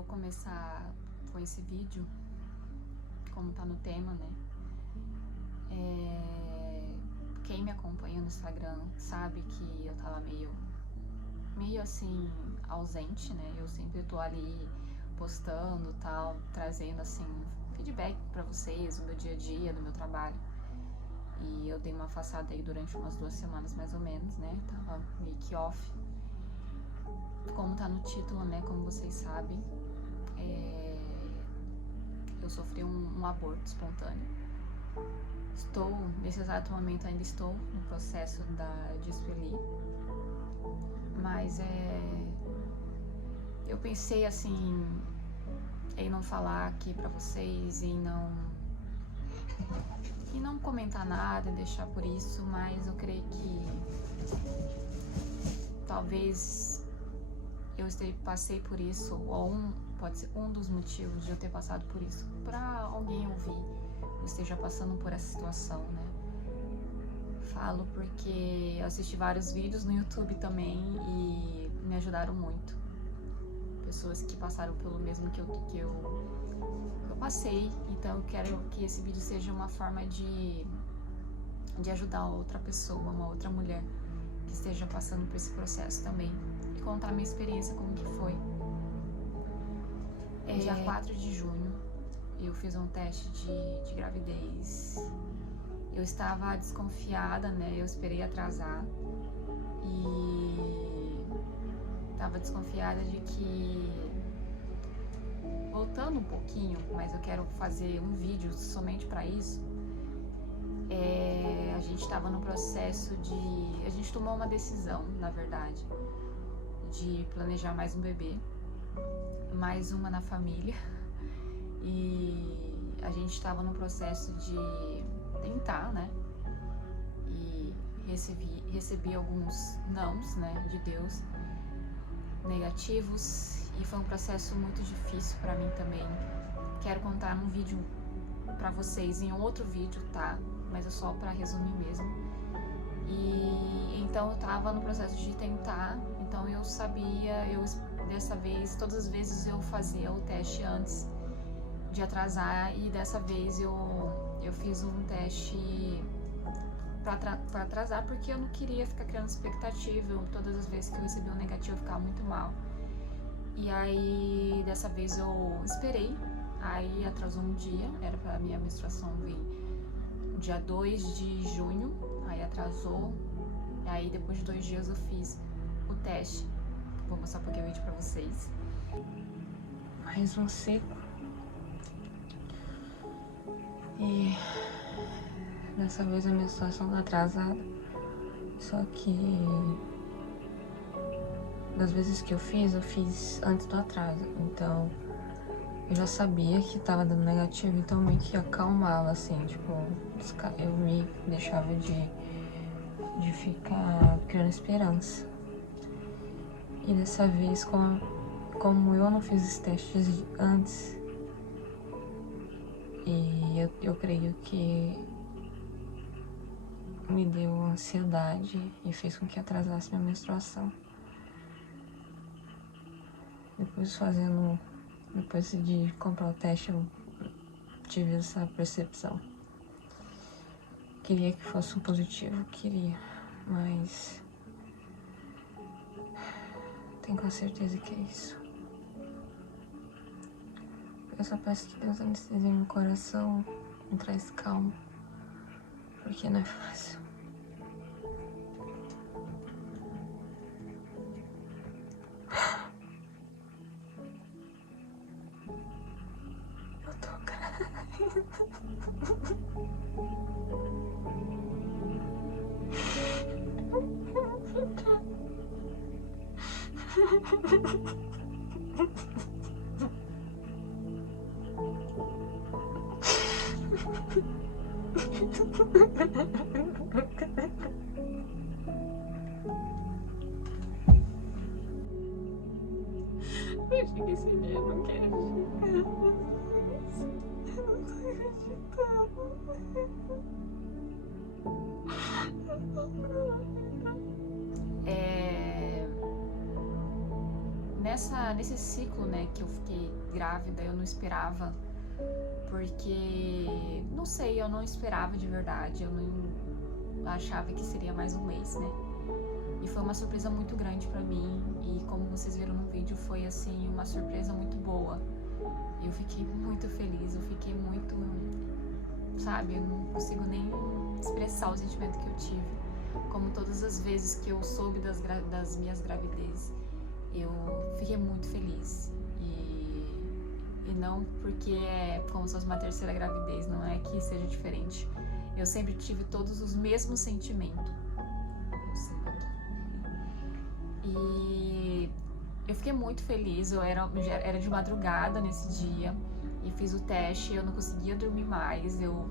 vou começar com esse vídeo, como tá no tema, né? Quem me acompanha no Instagram sabe que eu tava meio assim, ausente, né? Eu sempre tô ali postando, tal, trazendo assim feedback pra vocês do meu dia a dia, do meu trabalho. E eu dei uma afastada aí durante umas 2 semanas mais ou menos, né? Tava meio que off. Como tá no título, né? Como vocês sabem, eu sofri um aborto espontâneo. Nesse exato momento ainda estou no processo de expelir, mas eu pensei assim em não falar aqui pra vocês, em não comentar nada, deixar por isso, mas eu creio que talvez eu passei por isso, ou pode ser um dos motivos de eu ter passado por isso, pra alguém ouvir ou esteja passando por essa situação, né? Falo porque eu assisti vários vídeos no YouTube também e me ajudaram muito. Pessoas que passaram pelo mesmo que eu passei, então eu quero que esse vídeo seja uma forma de ajudar outra pessoa, uma outra mulher que esteja passando por esse processo também, e contar a minha experiência, como que foi. Dia 4 de junho eu fiz um teste de gravidez. Eu estava desconfiada, né? Eu esperei atrasar e estava desconfiada de que, voltando um pouquinho, mas eu quero fazer um vídeo somente para isso. A gente estava no processo a gente tomou uma decisão, na verdade, de planejar mais um bebê, mais uma na família, e a gente estava no processo de tentar, né? E recebi alguns nãos, né, de Deus, negativos, e foi um processo muito difícil para mim também. Quero contar num vídeo para vocês, em outro vídeo, tá? Mas é só para resumir mesmo. E então eu tava no processo de tentar, então eu sabia, dessa vez, todas as vezes eu fazia o teste antes de atrasar, e dessa vez eu fiz um teste para atrasar, porque eu não queria ficar criando expectativa. Todas as vezes que eu recebi um negativo eu ficava muito mal. E aí dessa vez eu esperei, aí atrasou um dia, era pra minha menstruação vir dia 2 de junho, aí atrasou, e aí depois de 2 dias eu fiz o teste. Vou mostrar um pouquinho o vídeo pra vocês. Mais um seco. E dessa vez a menstruação tá atrasada, só que das vezes que eu fiz antes do atraso, então eu já sabia que tava dando negativo, então meio que acalmava, assim, tipo, eu me deixava de ficar criando esperança. E dessa vez, como eu não fiz os testes antes, e eu creio que me deu ansiedade e fez com que atrasasse minha menstruação. Depois de comprar o teste, eu tive essa percepção. Queria que fosse um positivo, queria, mas tenho com certeza que é isso. Eu só peço que Deus anestesie meu coração, me traz calma, porque não é fácil. Eu tô grávida. Eu achei que esse dia não quero chegar, mas eu não tô acreditando. Eu tô grávida. nesse ciclo, né, que eu fiquei grávida, eu não esperava, porque, não sei, eu não esperava de verdade, eu não achava que seria mais um mês, né? E foi uma surpresa muito grande pra mim, e como vocês viram no vídeo, foi assim, uma surpresa muito boa. Eu fiquei muito feliz, eu fiquei muito, sabe, eu não consigo nem expressar o sentimento que eu tive. Como todas as vezes que eu soube das minhas gravidezes, eu fiquei muito feliz. E não porque é como se fosse uma terceira gravidez, não é que seja diferente. Eu sempre tive todos os mesmos sentimentos. E eu fiquei muito feliz, era de madrugada nesse dia e fiz o teste, eu não conseguia dormir mais, eu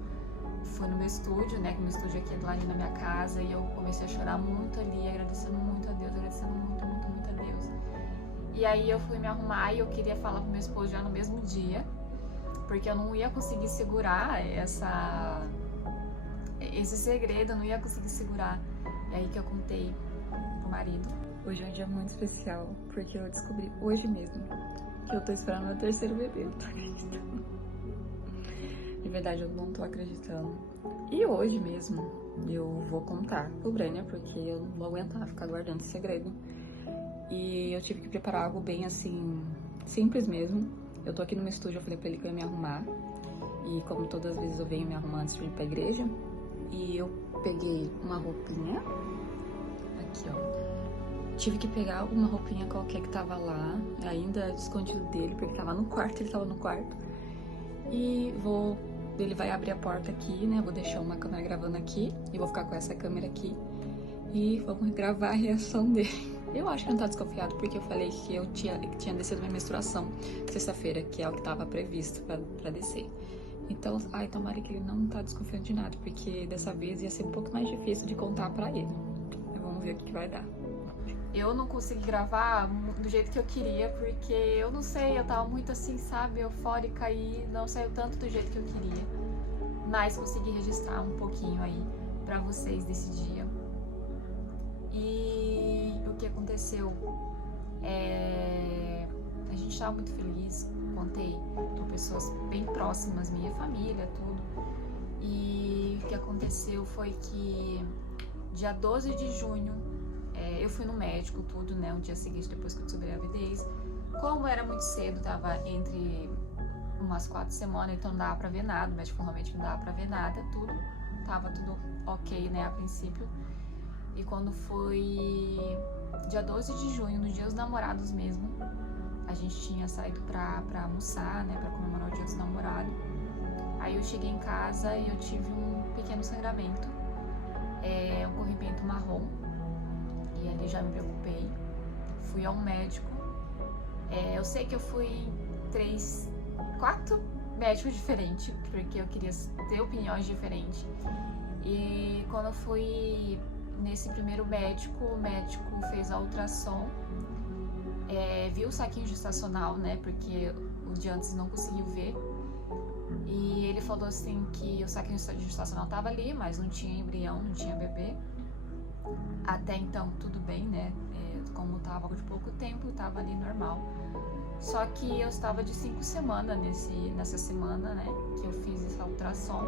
fui no meu estúdio, né, que o meu estúdio aqui é do lado da minha casa, e eu comecei a chorar muito ali, agradecendo muito a Deus, agradecendo muito, muito, muito a Deus. E aí eu fui me arrumar e eu queria falar pro meu esposo já no mesmo dia, porque eu não ia conseguir segurar esse segredo, eu não ia conseguir segurar. E aí que eu contei pro marido. Hoje é um dia muito especial, porque eu descobri hoje mesmo que eu tô esperando meu terceiro bebê, eu tô acreditando. De verdade, eu não tô acreditando. E hoje mesmo eu vou contar pro Brenner, porque eu não vou aguentar ficar guardando esse segredo. E eu tive que preparar algo bem assim, simples mesmo. Eu tô aqui no meu estúdio, eu falei pra ele que eu ia me arrumar. E como todas as vezes eu venho me arrumar antes de ir pra igreja. E eu peguei uma roupinha. Aqui, ó. Tive que pegar uma roupinha qualquer que tava lá, ainda escondido dele, porque tava no quarto, ele tava no quarto. E ele vai abrir a porta aqui, né? Vou deixar uma câmera gravando aqui e vou ficar com essa câmera aqui e vamos gravar a reação dele. Eu acho que não tá desconfiado, porque eu falei que eu tinha descido minha menstruação sexta-feira, que é o que tava previsto pra descer. Então, tomara que ele não tá desconfiando de nada, porque dessa vez ia ser um pouco mais difícil de contar pra ele. Mas vamos ver o que vai dar. Eu não consegui gravar do jeito que eu queria, porque eu não sei, eu tava muito assim, sabe, eufórica e não saiu tanto do jeito que eu queria. Mas consegui registrar um pouquinho aí pra vocês desse dia. E o que aconteceu? A gente tava muito feliz, contei com pessoas bem próximas, minha família, tudo. E o que aconteceu foi que dia 12 de junho, eu fui no médico, tudo, né, um dia seguinte depois que eu descobri a gravidez. Como era muito cedo, tava entre umas 4 semanas, então não dava pra ver nada, o médico realmente não dava pra ver nada, tudo. Tava tudo ok, né, a princípio. E quando foi dia 12 de junho, no dia dos namorados mesmo, a gente tinha saído pra almoçar, né, pra comemorar o dia dos namorados. Aí eu cheguei em casa e eu tive um pequeno sangramento, um corrimento marrom. E ali já me preocupei, fui ao médico. Eu sei que eu fui em 4 médicos diferentes, porque eu queria ter opiniões diferentes. E quando eu fui nesse primeiro médico, o médico fez a ultrassom, viu o saquinho gestacional, né, porque o de antes não conseguiu ver. E ele falou assim que o saquinho gestacional estava ali, mas não tinha embrião, não tinha bebê. Até então tudo bem, né? Como tava de pouco tempo, tava ali normal. Só que eu estava de 5 semanas nessa semana, né? Que eu fiz essa ultrassom.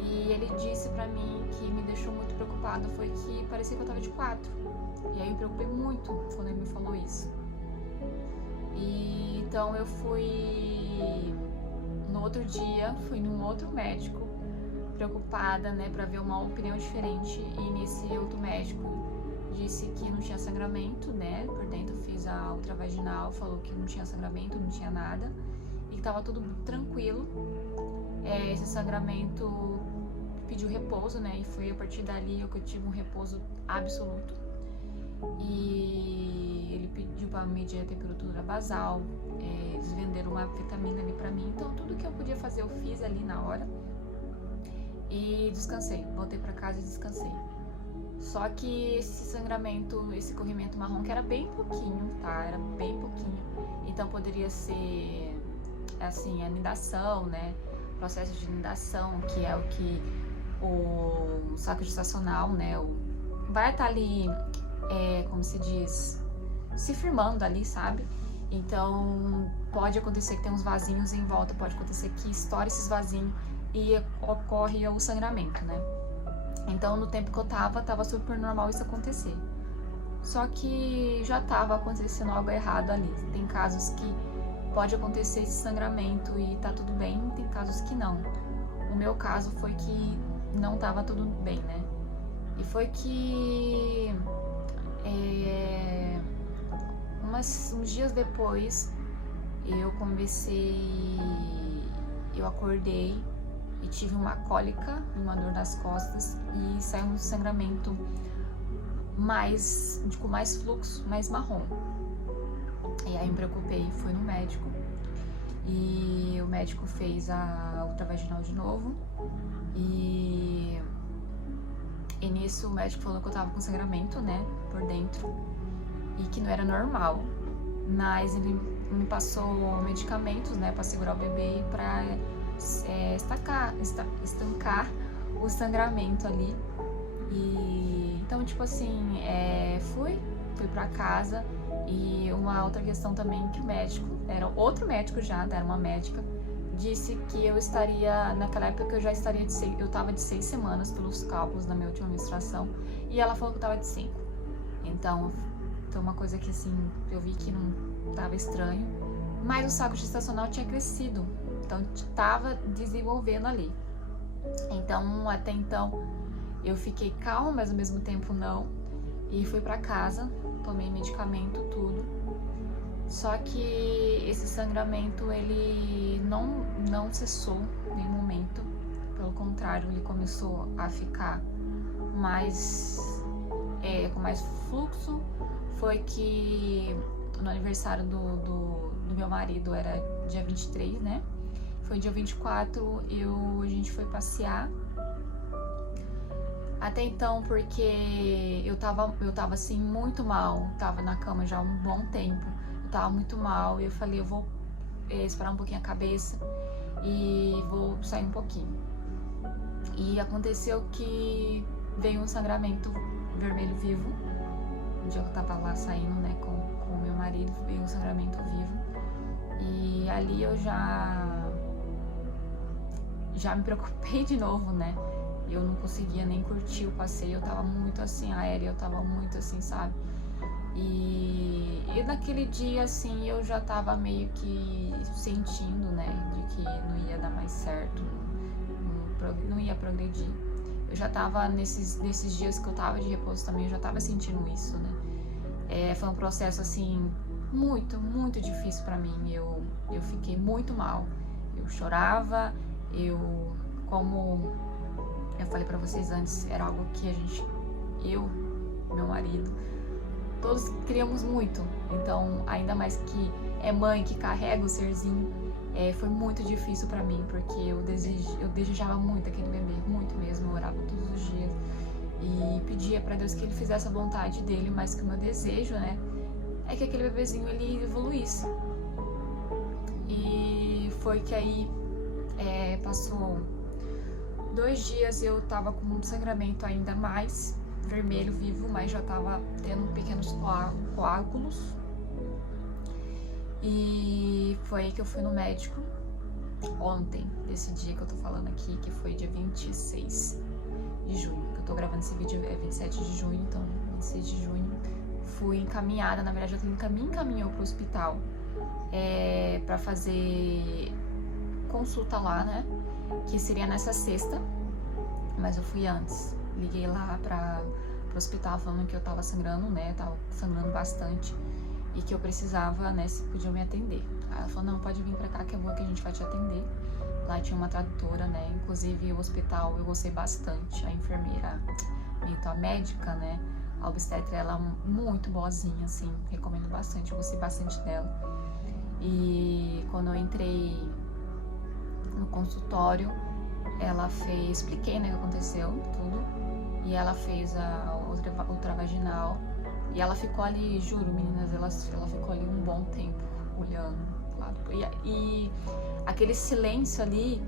E ele disse pra mim que me deixou muito preocupada, foi que parecia que eu tava de 4. E aí eu me preocupei muito quando ele me falou isso. E então eu fui no outro dia, fui num outro médico, preocupada, né, pra ver uma opinião diferente, e nesse outro médico disse que não tinha sangramento, né, por dentro fiz a ultravaginal, falou que não tinha sangramento, não tinha nada, e que tava tudo tranquilo. Esse sangramento pediu repouso, né, e foi a partir dali que eu tive um repouso absoluto. E ele pediu pra medir a temperatura basal, eles venderam uma vitamina ali pra mim, então tudo que eu podia fazer eu fiz ali na hora. E descansei, voltei pra casa e descansei. Só que esse sangramento, esse corrimento marrom, que era bem pouquinho, tá? Era bem pouquinho. Então poderia ser, assim, anidação, né? Processo de anidação, que é o que o saco gestacional, né? Vai estar ali, como se diz, se firmando ali, sabe? Então pode acontecer que tem uns vasinhos em volta, pode acontecer que estoure esses vasinhos e ocorre o sangramento, né? Então no tempo que eu tava super normal isso acontecer. Só que já tava acontecendo algo errado ali. Tem casos que pode acontecer esse sangramento e tá tudo bem, tem casos que não. O meu caso foi que não tava tudo bem, né? E foi que uns dias depois eu acordei e tive uma cólica, uma dor nas costas e saiu um sangramento com mais fluxo, mais marrom. E aí me preocupei, fui no médico e o médico fez a ultravaginal de novo e nisso o médico falou que eu tava com sangramento, né, por dentro e que não era normal, mas ele me passou medicamentos, né, para segurar o bebê e para estancar o sangramento ali. E então, tipo assim, fui pra casa. E uma outra questão também que o médico, era outro médico já, era uma médica, disse que eu estaria, naquela época eu tava de 6 semanas pelos cálculos da minha última menstruação, e ela falou que eu tava de 5. Então, foi uma coisa que assim, eu vi que não tava estranho, mas o saco gestacional tinha crescido, então tava desenvolvendo ali. Então, até então, eu fiquei calma, mas ao mesmo tempo não, e fui pra casa, tomei medicamento, tudo. Só que esse sangramento, ele não cessou em nenhum momento. Pelo contrário, ele começou a ficar com mais fluxo. Foi que no aniversário do meu marido, era dia 23, né? Foi dia 24, a gente foi passear. Até então, porque eu tava assim muito mal, tava na cama já há um bom tempo, eu tava muito mal e eu falei, eu vou esperar um pouquinho a cabeça e vou sair um pouquinho. E aconteceu que veio um sangramento vermelho vivo, no dia que eu tava lá saindo, né, com o meu marido, veio um sangramento vivo. E ali eu já me preocupei de novo, né? Eu não conseguia nem curtir o passeio, eu tava muito assim, aérea, eu tava muito assim, sabe? E naquele dia, assim, eu já tava meio que sentindo, né, de que não ia dar mais certo, não ia progredir. Eu já tava, nesses dias que eu tava de repouso também, eu já tava sentindo isso, né? Foi um processo, assim, muito, muito difícil pra mim. Eu fiquei muito mal. Eu chorava, como eu falei pra vocês antes, era algo que meu marido, todos queríamos muito. Então, ainda mais que é mãe que carrega o serzinho, foi muito difícil pra mim, porque eu desejava muito aquele bebê, muito mesmo. Eu orava todos os dias e pedia pra Deus que ele fizesse a vontade dele, mas que o meu desejo, né, é que aquele bebezinho ele evoluísse. E foi que aí passou 2 dias, eu tava com um sangramento ainda mais vermelho vivo, mas já tava tendo pequenos coágulos. E foi aí que eu fui no médico ontem, desse dia que eu tô falando aqui, que foi dia 26 de junho. Que eu tô gravando esse vídeo, 27 de junho, então 26 de junho. Fui encaminhada, na verdade a clínica me encaminhou pro hospital pra fazer consulta lá, né? Que seria nessa sexta, mas eu fui antes. Liguei lá pro hospital falando que eu tava sangrando, né? Tava sangrando bastante e que eu precisava, né? Se podiam me atender. Aí ela falou, não, pode vir pra cá que é boa que a gente vai te atender. Lá tinha uma tradutora, né? Inclusive o hospital eu gostei bastante. A enfermeira, a médica, né? A obstetra, ela é muito boazinha, assim. Recomendo bastante, eu gostei bastante dela. E quando eu entrei no consultório, expliquei, né, o que aconteceu, tudo, e ela fez a ultravaginal, e ela ficou ali, juro, meninas, ela ficou ali um bom tempo, olhando, claro, e aquele silêncio ali,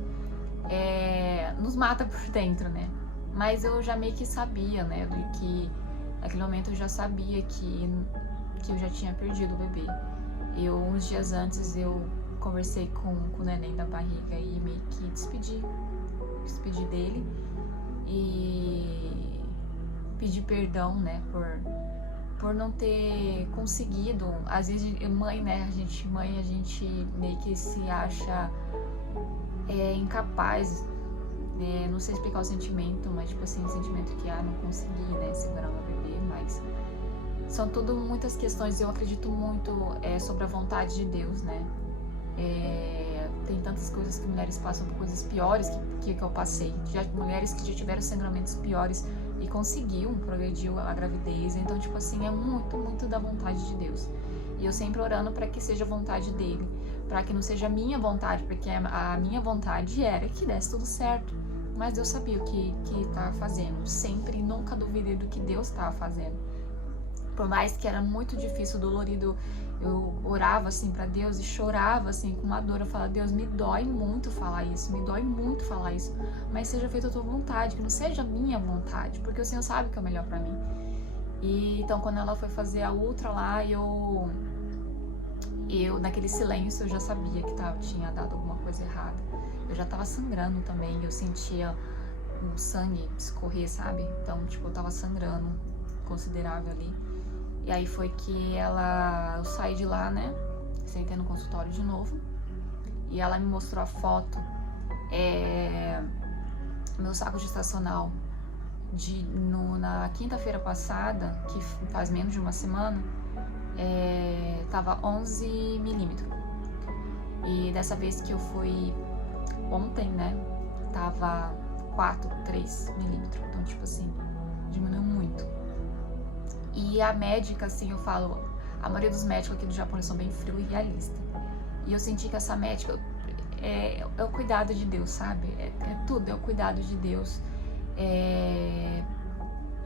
nos mata por dentro, né, mas eu já meio que sabia, né, do que, naquele momento eu já sabia que que eu já tinha perdido o bebê. Uns dias antes, eu conversei com o neném da barriga e meio que despedi dele e pedi perdão, né, por não ter conseguido. Às vezes, mãe, né, a gente meio que se acha incapaz, não sei explicar o sentimento, mas tipo assim, o sentimento que não consegui, né, segurar meu bebê, mas são tudo muitas questões. Eu acredito muito sobre a vontade de Deus, né. Tem tantas coisas que mulheres passam por coisas piores que eu passei. Mulheres que já tiveram sangramentos piores e conseguiu progredir a gravidez. Então, tipo assim, é muito, muito da vontade de Deus. E eu sempre orando para que seja a vontade dele, para que não seja a minha vontade, porque a minha vontade era que desse tudo certo. Mas Deus sabia o que estava fazendo. Sempre, nunca duvidei do que Deus estava fazendo. Por mais que era muito difícil, dolorido, eu orava assim para Deus e chorava assim com uma dor. Eu falava: Deus, me dói muito falar isso, mas seja feita a tua vontade, que não seja a minha vontade, porque o Senhor sabe que é o melhor para mim. E então, quando ela foi fazer a ultra lá, eu naquele silêncio eu já sabia que tinha dado alguma coisa errada. Eu já tava sangrando também, eu sentia o sangue escorrer, sabe? Então, tipo, eu tava sangrando considerável ali. E aí foi que eu saí de lá, né? Sentei no consultório de novo. E ela me mostrou a foto. Meu saco gestacional na quinta-feira passada, que faz menos de uma semana, tava 11 milímetros. E dessa vez que eu fui ontem, né? Tava 3 milímetros. Então, tipo assim, diminuiu muito. E a médica, assim, eu falo, a maioria dos médicos aqui do Japão são bem frio e realista. E eu senti que essa médica é o cuidado de Deus, sabe? Tudo, é o cuidado de Deus.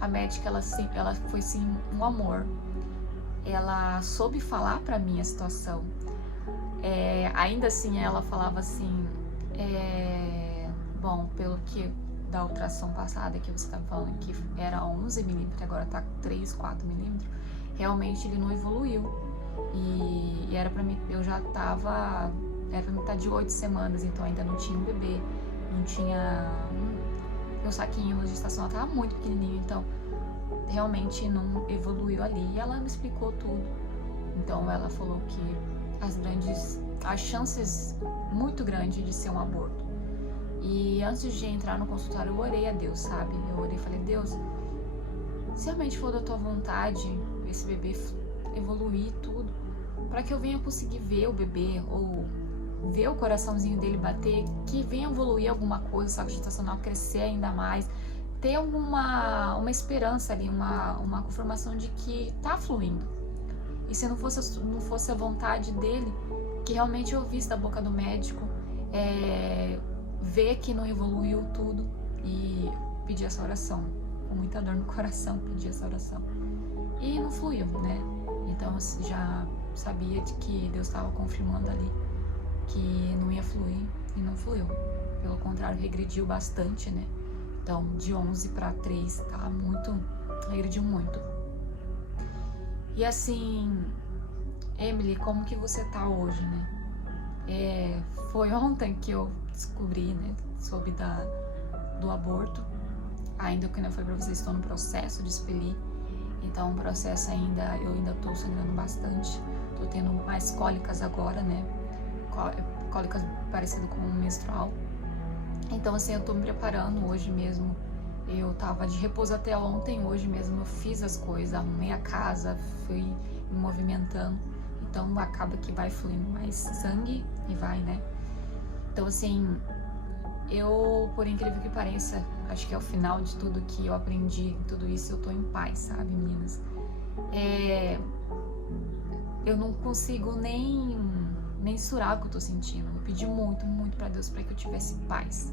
A médica, ela foi, sim, um amor. Ela soube falar pra mim a situação. Ainda assim, ela falava assim, bom, pelo que da ultrassom passada que você estava falando que era 11 milímetros, agora tá 3, 4 milímetros, realmente ele não evoluiu. E era pra mim, eu já tava, era pra mim estar de 8 semanas, então ainda não tinha um bebê, não tinha, meu saquinho de gestação tava muito pequenininho, então realmente não evoluiu ali. E ela me explicou tudo. Então ela falou que as chances muito grandes de ser um aborto. E antes de entrar no consultório, eu orei a Deus, sabe? Eu orei e falei: Deus, se realmente for da tua vontade esse bebê evoluir tudo, para que eu venha conseguir ver o bebê, ou ver o coraçãozinho dele bater, que venha evoluir alguma coisa, o saco gestacional crescer ainda mais, ter uma esperança ali, uma confirmação de que tá fluindo. E se não fosse a vontade dele, que realmente eu visse da boca do médico, ver que não evoluiu tudo, e pedir essa oração, com muita dor no coração, pedir essa oração. E não fluiu, né? Então eu já sabia de que Deus estava confirmando ali que não ia fluir, e não fluiu. Pelo contrário, regrediu bastante, né? Então, de 11 para 3, tá regrediu muito. E assim, Emily, como que você tá hoje, né? Foi ontem que eu descobri, né, soube do aborto. Ainda que não foi pra vocês, estou no processo de expelir. Então, o processo eu ainda tô sangrando bastante. Tô tendo mais cólicas agora, né? Cólicas parecido com um menstrual. Então, assim, eu tô me preparando hoje mesmo. Eu tava de repouso até ontem, hoje mesmo eu fiz as coisas, arrumei a casa, fui me movimentando. Então, acaba que vai fluindo mais sangue e vai, né? Então, assim, por incrível que pareça, acho que é o final de tudo que eu aprendi, tudo isso, eu tô em paz, sabe, meninas? Eu não consigo nem mensurar o que eu tô sentindo. Eu pedi muito, muito pra Deus pra que eu tivesse paz.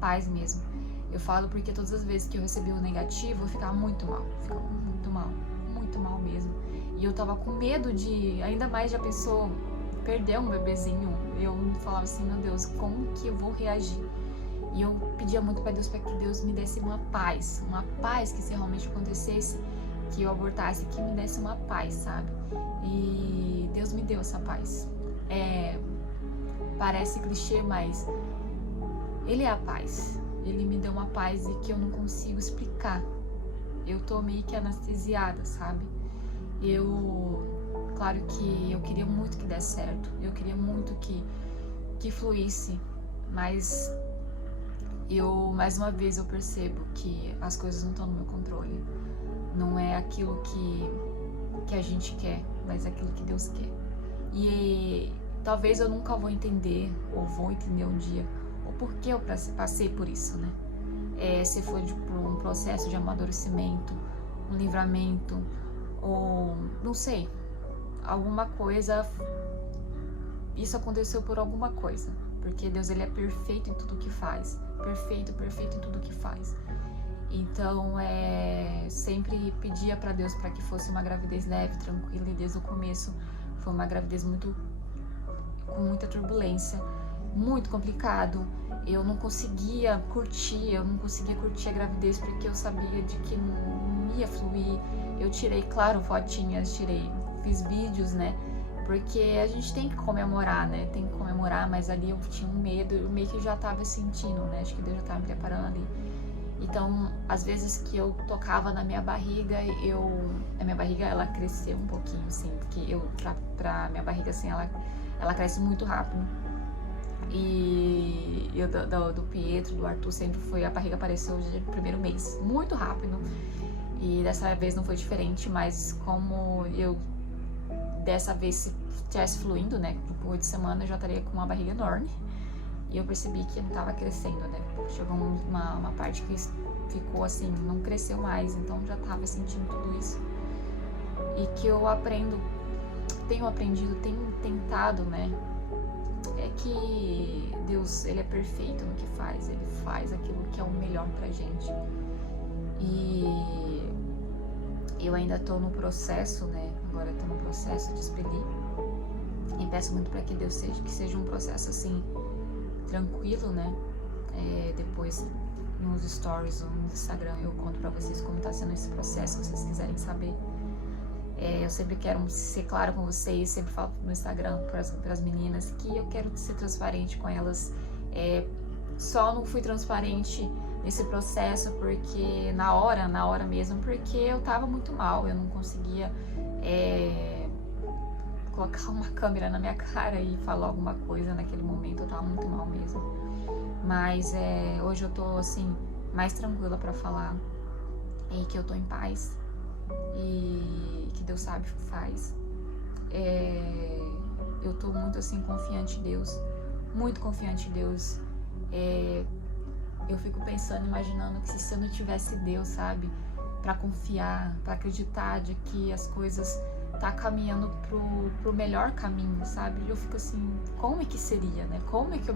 Paz mesmo. Eu falo porque todas as vezes que eu recebi o negativo, eu ficava muito mal. Ficava muito mal mesmo. E eu tava com medo ainda mais já pensou, perder um bebezinho. Eu falava assim, meu Deus, como que eu vou reagir? E eu pedia muito pra Deus, para que Deus me desse uma paz que se realmente acontecesse, que eu abortasse, que me desse uma paz, sabe? E Deus me deu essa paz. Parece clichê, mas Ele é a paz. Ele me deu uma paz e que eu não consigo explicar. Eu tô meio que anestesiada, sabe? Claro que eu queria muito que desse certo. Eu queria muito que fluísse. Mas mais uma vez eu percebo que as coisas não estão no meu controle. Não é aquilo que a gente quer, mas é aquilo que Deus quer. E talvez eu nunca vou entender, ou vou entender um dia, o porquê eu passei por isso, né? Se foi por um processo de amadurecimento, um livramento, ou não sei, alguma coisa. Isso aconteceu por alguma coisa, porque Deus, Ele é perfeito em tudo que faz, perfeito em tudo que faz. Então, sempre pedia para Deus para que fosse uma gravidez leve, tranquila, e desde o começo foi uma gravidez com muita turbulência, muito complicado. Eu não conseguia curtir a gravidez porque eu sabia de que não ia fluir. Eu tirei, claro, fotinhas, fiz vídeos, né? Porque a gente tem que comemorar, né? Tem que comemorar, mas ali eu tinha um medo, eu meio que já tava sentindo, né? Acho que Deus já tava me preparando ali. Então, às vezes que eu tocava na minha barriga, a minha barriga, ela cresceu um pouquinho, assim, porque pra minha barriga, assim, ela cresce muito rápido. E eu, do Pietro, do Arthur, sempre foi, a barriga apareceu no primeiro mês, muito rápido. E dessa vez não foi diferente, mas como dessa vez, se estivesse fluindo, né, por 8 semanas, eu já estaria com uma barriga enorme. E eu percebi que não estava crescendo, né? Chegou uma parte que ficou assim, não cresceu mais, então já estava sentindo tudo isso. E que eu tenho aprendido, tenho tentado, né? É que Deus, Ele é perfeito no que faz, Ele faz aquilo que é o melhor pra gente. E eu ainda tô no processo, né? Agora eu tô no processo de expelir. E peço muito para que Deus que seja um processo assim, tranquilo, né? Depois nos stories ou no Instagram eu conto pra vocês como tá sendo esse processo, se vocês quiserem saber. Eu sempre quero ser claro com vocês, sempre falo no Instagram pras meninas que eu quero ser transparente com elas. Só não fui transparente nesse processo porque na hora mesmo, porque eu tava muito mal, eu não conseguia colocar uma câmera na minha cara e falar alguma coisa naquele momento, eu tava muito mal mesmo. Mas hoje eu tô assim, mais tranquila pra falar, e que eu tô em paz, e que Deus sabe o que faz. Eu tô muito assim, confiante em Deus, muito confiante em Deus. Eu fico pensando, imaginando que se eu não tivesse Deus, sabe, pra confiar, pra acreditar de que as coisas tá caminhando pro melhor caminho, sabe? Eu fico assim, como é que seria, né? Como é que eu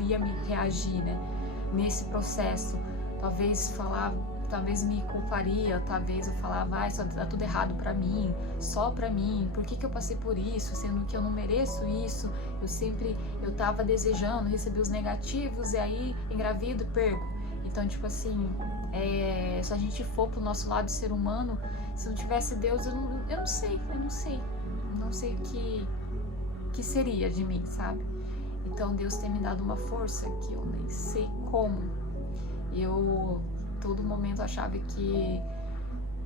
ia me reagir, né? Nesse processo, talvez me culparia, talvez eu falava, só tá tudo errado pra mim, só pra mim, por que eu passei por isso, sendo que eu não mereço isso, eu tava desejando receber os negativos, e aí engravido, perco. Então, tipo assim, se a gente for pro nosso lado de ser humano, se não tivesse Deus, eu não sei o que seria de mim, sabe? Então Deus tem me dado uma força que eu nem sei como. Todo momento achava que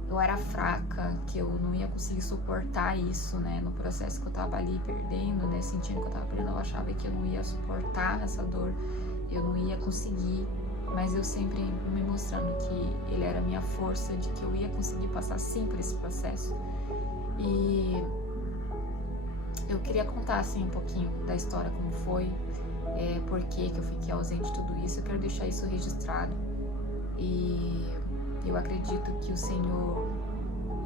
eu era fraca, que eu não ia conseguir suportar isso, né? No processo que eu tava ali perdendo, né? Sentindo que eu tava perdendo, eu achava que eu não ia suportar essa dor, eu não ia conseguir. Mas eu sempre me mostrando que Ele era a minha força, de que eu ia conseguir passar sim por esse processo. E eu queria contar assim um pouquinho da história, como foi, por que eu fiquei ausente de tudo isso. Eu quero deixar isso registrado. E eu acredito que o Senhor,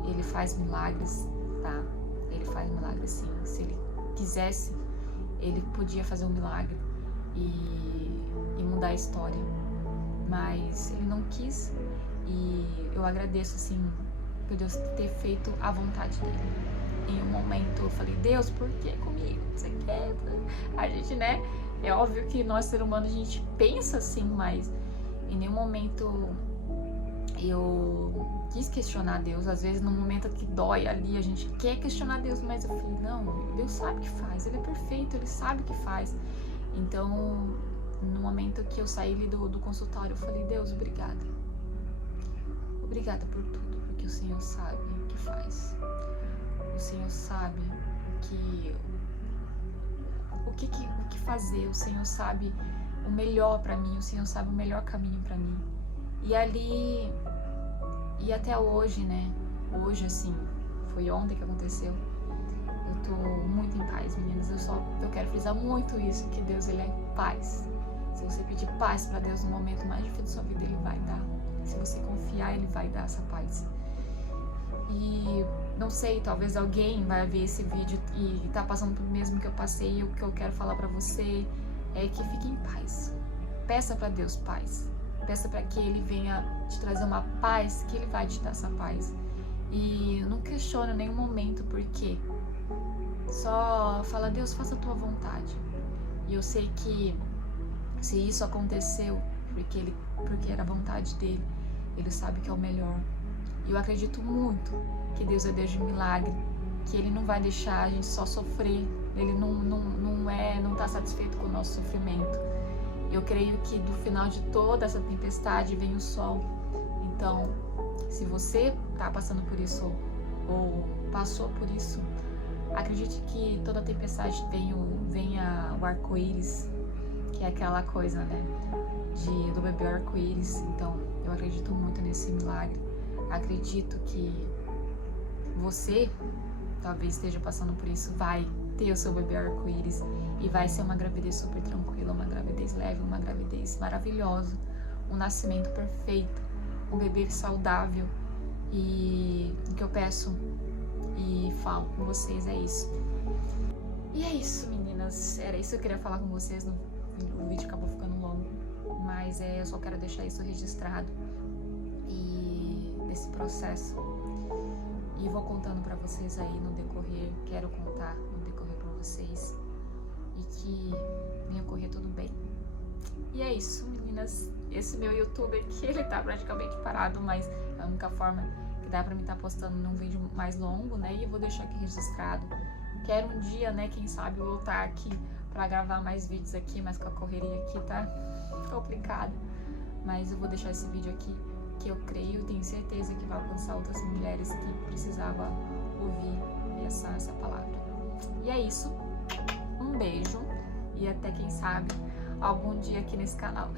Ele faz milagres, tá? Ele faz milagres sim. Se Ele quisesse, Ele podia fazer um milagre e mudar a história. Mas Ele não quis, e eu agradeço assim por Deus ter feito a vontade dele. Em um momento eu falei, Deus, por que comigo? Você quer? A gente, né? É óbvio que nós, ser humano, a gente pensa assim, mas em nenhum momento eu quis questionar Deus. Às vezes no momento que dói ali, a gente quer questionar Deus, mas eu falei, não, Deus sabe o que faz, Ele é perfeito, Ele sabe o que faz. Então, no momento que eu saí ali do consultório, eu falei, Deus, obrigada. Obrigada por tudo, porque o Senhor sabe o que faz. O Senhor sabe o que fazer, o Senhor sabe o melhor para mim, o Senhor sabe o melhor caminho para mim. E ali, e até hoje, né? Hoje, assim, foi ontem que aconteceu. Eu tô muito em paz, meninas. Eu quero frisar muito isso, que Deus, Ele é paz. Se você pedir paz para Deus no momento mais difícil da sua vida, Ele vai dar. Se você confiar, Ele vai dar essa paz. E não sei, talvez alguém vai ver esse vídeo e tá passando pelo mesmo que eu passei. E o que eu quero falar para você é que fique em paz. Peça para Deus paz. Peça para que Ele venha te trazer uma paz, que Ele vai te dar essa paz. E não questione em nenhum momento por quê. Só fala, Deus, faça a tua vontade. E eu sei que se isso aconteceu porque era a vontade dele, Ele sabe que é o melhor. E eu acredito muito que Deus é Deus de milagre, que Ele não vai deixar a gente só sofrer. Ele não está satisfeito com o nosso sofrimento. Eu creio que do final de toda essa tempestade vem o sol. Então, se você está passando por isso ou passou por isso, acredite que toda tempestade venha o arco-íris, que é aquela coisa, né, do bebê arco-íris. Então, eu acredito muito nesse milagre. Acredito que você talvez esteja passando por isso, vai ter o seu bebê arco-íris e vai ser uma gravidez super tranquila, uma gravidez leve, uma gravidez maravilhosa, um nascimento perfeito, um bebê saudável. E o que eu peço e falo com vocês é isso. E é isso, meninas, era isso que eu queria falar com vocês. O vídeo acabou ficando longo, mas eu só quero deixar isso registrado e desse processo. E vou contando pra vocês aí no decorrer, quero contar no decorrer pra vocês, e que venha correr tudo bem. E é isso, meninas. Esse meu YouTube aqui, ele tá praticamente parado, mas é a única forma que dá pra mim estar postando num vídeo mais longo, né? E eu vou deixar aqui registrado. Quero um dia, né, quem sabe, voltar aqui pra gravar mais vídeos aqui, mas com a correria aqui tá complicado. Mas eu vou deixar esse vídeo aqui, que eu creio, tenho certeza que vai alcançar outras mulheres que precisavam ouvir essa palavra. E é isso. Um beijo e até, quem sabe, algum dia aqui nesse canal.